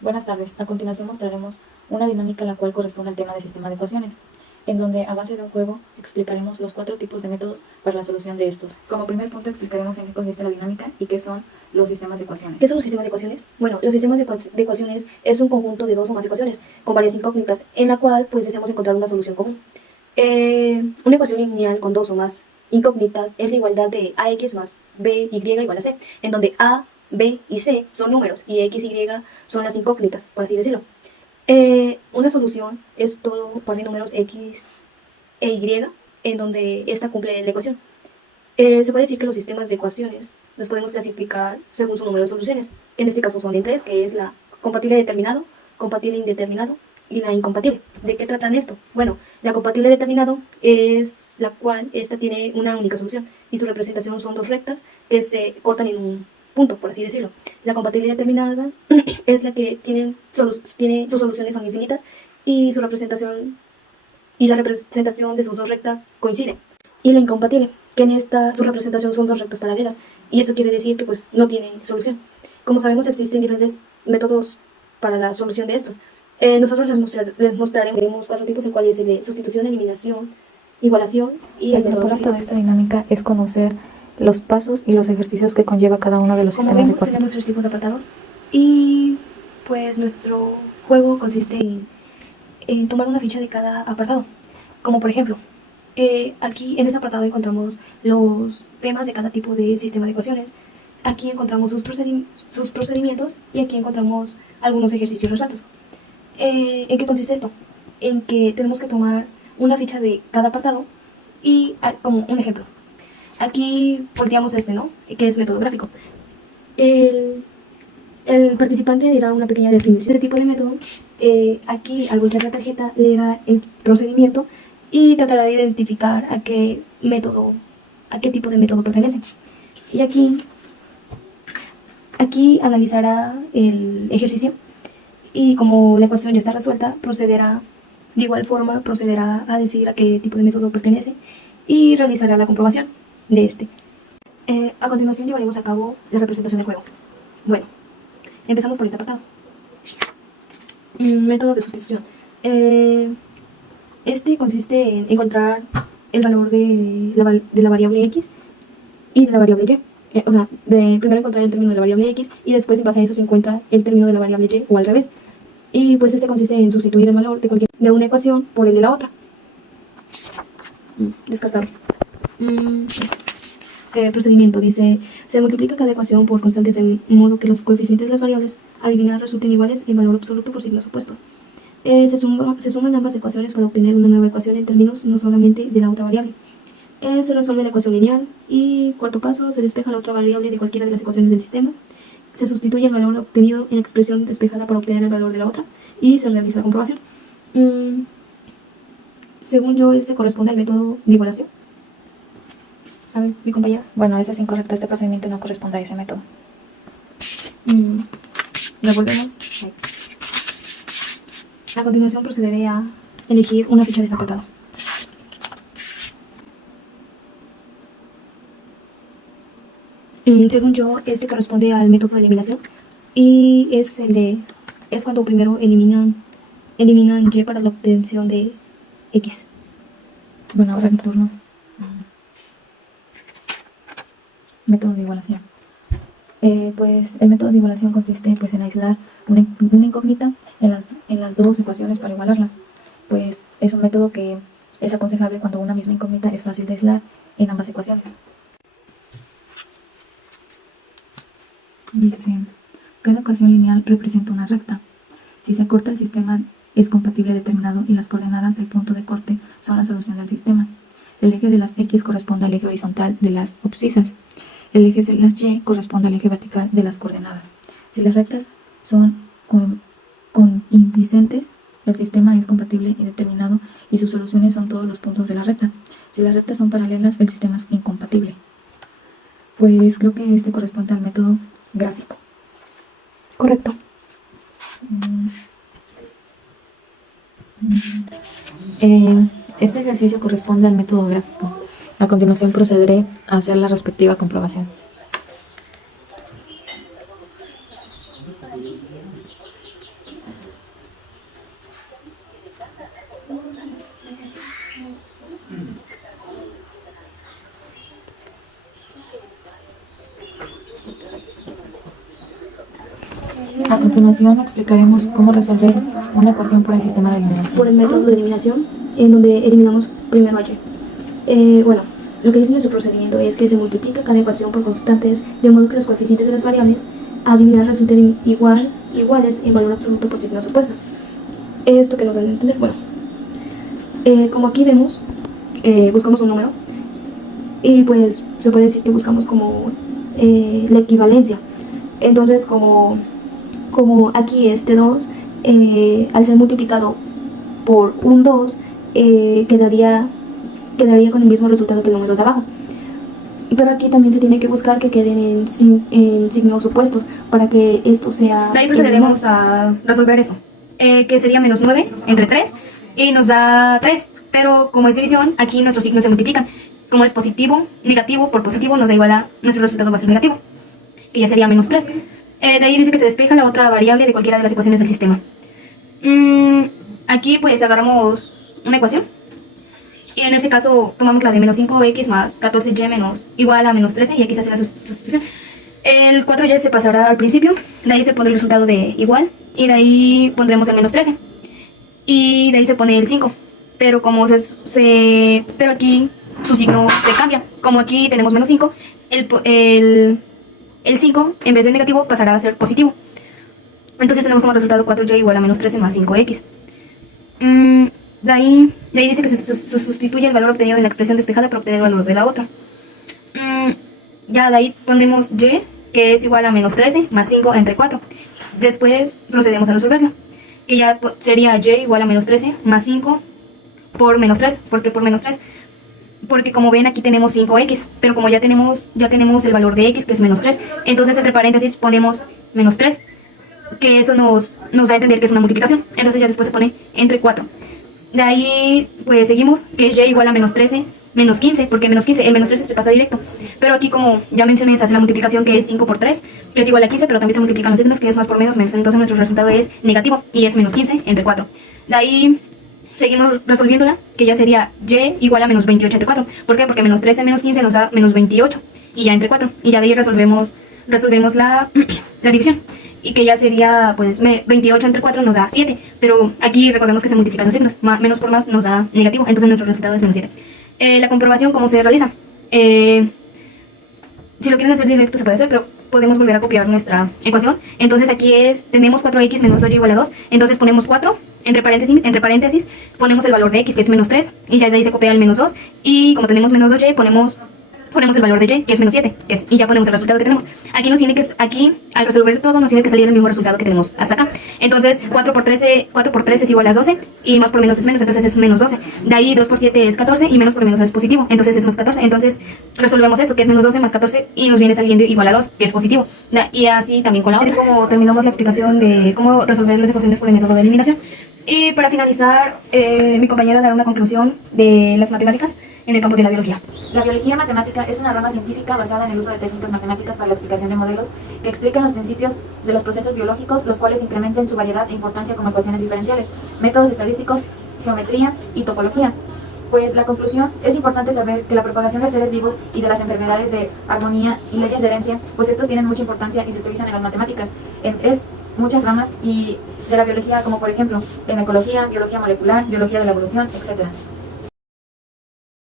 Buenas tardes. A continuación mostraremos una dinámica la cual corresponde al tema de sistema de ecuaciones, en donde a base de un juego explicaremos los 4 tipos de métodos para la solución de estos. Como primer punto explicaremos en qué consiste la dinámica y qué son los sistemas de ecuaciones. ¿Qué son los sistemas de ecuaciones? Bueno, los sistemas de ecuaciones es un conjunto de dos o más ecuaciones con varias incógnitas en la cual pues deseamos encontrar una solución común. Una ecuación lineal con dos o más incógnitas es la igualdad de ax más by igual a c, en donde a, b y c son números y x y y son las incógnitas, por así decirlo. Una solución es todo par de números x e y en donde esta cumple la ecuación. Se puede decir que los sistemas de ecuaciones los podemos clasificar según su número de soluciones, que en este caso son de tres, que es la compatible determinado, compatible indeterminado y la incompatible. ¿De qué tratan esto? Bueno, la compatible determinado es la cual esta tiene una única solución y su representación son dos rectas que se cortan en un punto, por así decirlo. La compatible determinada es la que sus soluciones son infinitas y su representación y la representación de sus dos rectas coinciden. Y la incompatible, que en esta su representación son dos rectas paralelas, y esto quiere decir que pues no tiene solución. Como sabemos, existen diferentes métodos para la solución de estos. Nosotros les mostraremos 4 tipos, en cuales es el de sustitución, eliminación, igualación y El propósito de esta dinámica es conocer los pasos y los ejercicios que conlleva cada uno de los Como sistemas de vemos, tenemos ecuaciones. 3 tipos de apartados y pues nuestro juego consiste en tomar una ficha de cada apartado. Como por ejemplo, aquí en este apartado encontramos los temas de cada tipo de sistema de ecuaciones. Aquí encontramos sus procedimientos y aquí encontramos algunos ejercicios resueltos. ¿En qué consiste esto? En que tenemos que tomar una ficha de cada apartado y como un ejemplo. Aquí volteamos ¿no? Que es método gráfico. El participante dirá una pequeña definición de tipo de método. Aquí, al voltear la tarjeta, leerá el procedimiento y tratará de identificar a qué tipo de método pertenece. Y aquí analizará el ejercicio y como la ecuación ya está resuelta, de igual forma procederá a decir a qué tipo de método pertenece y realizará la comprobación de este. A continuación llevaremos a cabo la representación del juego. Bueno, empezamos por este apartado. Método de sustitución. Este consiste en encontrar el valor de la variable x y de la variable y. O sea, primero encontrar el término de la variable x y después en base a eso se encuentra el término de la variable y o al revés. Y pues este consiste en sustituir el valor de una ecuación por el de la otra. Descartado. Procedimiento dice: se multiplica cada ecuación por constantes de modo que los coeficientes de las variables a adivinar resulten iguales en valor absoluto por signos opuestos. Se suman ambas ecuaciones para obtener una nueva ecuación en términos no solamente de la otra variable. Se resuelve la ecuación lineal y, cuarto paso, se despeja la otra variable de cualquiera de las ecuaciones del sistema. Se sustituye el valor obtenido en la expresión despejada para obtener el valor de la otra y se realiza la comprobación. Según yo, este corresponde al método de igualación. A ver, mi compañera. Bueno, eso es incorrecto. Este procedimiento no corresponde a ese método. Revolvemos. A continuación procederé a elegir una ficha de este apartado. Según yo, este corresponde al método de eliminación y es cuando primero eliminan y para la obtención de x. Bueno, ahora es mi turno. Método de igualación. Pues el método de igualación consiste pues en aislar una incógnita en las dos ecuaciones para igualarlas. Pues es un método que es aconsejable cuando una misma incógnita es fácil de aislar en ambas ecuaciones. Dice: cada ecuación lineal representa una recta. Si se corta, el sistema es compatible determinado y las coordenadas del punto de corte son la solución del sistema. El eje de las x corresponde al eje horizontal de las abscisas. El eje de las y corresponde al eje vertical de las coordenadas. Si las rectas son coincidentes, el sistema es compatible y determinado y sus soluciones son todos los puntos de la recta. Si las rectas son paralelas, el sistema es incompatible. Pues creo que este corresponde al método gráfico. Correcto. Este ejercicio corresponde al método gráfico. A continuación procederé a hacer la respectiva comprobación. A continuación explicaremos cómo resolver una ecuación por el sistema de eliminación. Por el método de eliminación, en donde eliminamos primero a y. Bueno, lo que dice nuestro procedimiento es que se multiplica cada ecuación por constantes, de modo que los coeficientes de las variables a adivinar resulten iguales en valor absoluto por signos opuestos. Esto que nos dan a entender, bueno, como aquí vemos, buscamos un número y pues se puede decir que buscamos como la equivalencia. Entonces, como aquí este 2, al ser multiplicado por un 2, quedaría con el mismo resultado que el número de abajo. Pero aquí también se tiene que buscar que queden en signos opuestos para que esto sea... De ahí procederemos a resolver eso, que sería menos 9 entre 3 y nos da 3, pero como es división, aquí nuestros signos se multiplican. Como es positivo, negativo por positivo nos da igual a nuestro resultado va a ser negativo, que ya sería menos 3. De ahí dice que se despeja la otra variable de cualquiera de las ecuaciones del sistema. Aquí pues agarramos una ecuación y en este caso tomamos la de menos 5x más 14y menos igual a menos 13 y aquí se hace la sustitución. El 4y se pasará al principio, de ahí se pone el resultado de igual y de ahí pondremos el menos 13 y de ahí se pone el 5, pero como pero aquí su signo se cambia. Como aquí tenemos menos 5, el 5 en vez de negativo pasará a ser positivo. Entonces tenemos como resultado 4y igual a menos 13 más 5x. De ahí dice que se sustituye el valor obtenido de la expresión despejada para obtener el valor de la otra. Ya de ahí ponemos y, que es igual a menos 13 más 5 entre 4. Después procedemos a resolverla, que ya sería y igual a menos 13 más 5 por menos 3. ¿Por qué por menos 3? Porque como ven aquí tenemos 5x, pero como ya tenemos el valor de x, que es menos 3, entonces entre paréntesis ponemos menos 3, que eso nos da a entender que es una multiplicación. Entonces ya después se pone entre 4. De ahí pues seguimos, que es y igual a menos 13 menos 15, porque menos 15, el menos 13 se pasa directo. Pero aquí como ya mencioné, se hace la multiplicación que es 5 por 3, que es igual a 15, pero también se multiplican los signos, que es más por menos, menos. Entonces nuestro resultado es negativo y es menos 15 entre 4. De ahí seguimos resolviéndola, que ya sería y igual a menos 28 entre 4. ¿Por qué? Porque menos 13 menos 15 nos da menos 28 y ya entre 4. Y ya de ahí resolvemos la división. Y que ya sería, pues, 28 entre 4 nos da 7. Pero aquí recordemos que se multiplican los signos. Menos por más nos da negativo. Entonces nuestro resultado es menos 7. La comprobación, ¿cómo se realiza? Si lo quieren hacer directo se puede hacer, pero podemos volver a copiar nuestra ecuación. Entonces aquí tenemos 4x menos 2y igual a 2. Entonces ponemos 4, entre paréntesis, ponemos el valor de x, que es menos 3. Y ya de ahí se copia el menos 2. Y como tenemos menos 2y, ponemos el valor de y, que es menos 7, y ya ponemos el resultado que tenemos. Aquí al resolver todo nos tiene que salir el mismo resultado que tenemos hasta acá. Entonces 4 por 3 es igual a 12 y más por menos es menos, entonces es menos 12. De ahí 2 por 7 es 14 y menos por menos es positivo, entonces es más 14. Entonces resolvemos esto, que es menos 12 más 14 y nos viene saliendo igual a 2, que es positivo. Y así también con la otra. Es como terminamos la explicación de cómo resolver las ecuaciones por el método de eliminación. Y para finalizar, mi compañera dará una conclusión de las matemáticas en el campo de la biología. La biología matemática es una rama científica basada en el uso de técnicas matemáticas para la explicación de modelos que explican los principios de los procesos biológicos, los cuales incrementan su variedad e importancia como ecuaciones diferenciales, métodos estadísticos, geometría y topología. Pues la conclusión, es importante saber que la propagación de seres vivos y de las enfermedades de armonía y leyes de herencia, pues estos tienen mucha importancia y se utilizan en las matemáticas. Es muchas ramas y de la biología, como por ejemplo en ecología, biología molecular, biología de la evolución, etc.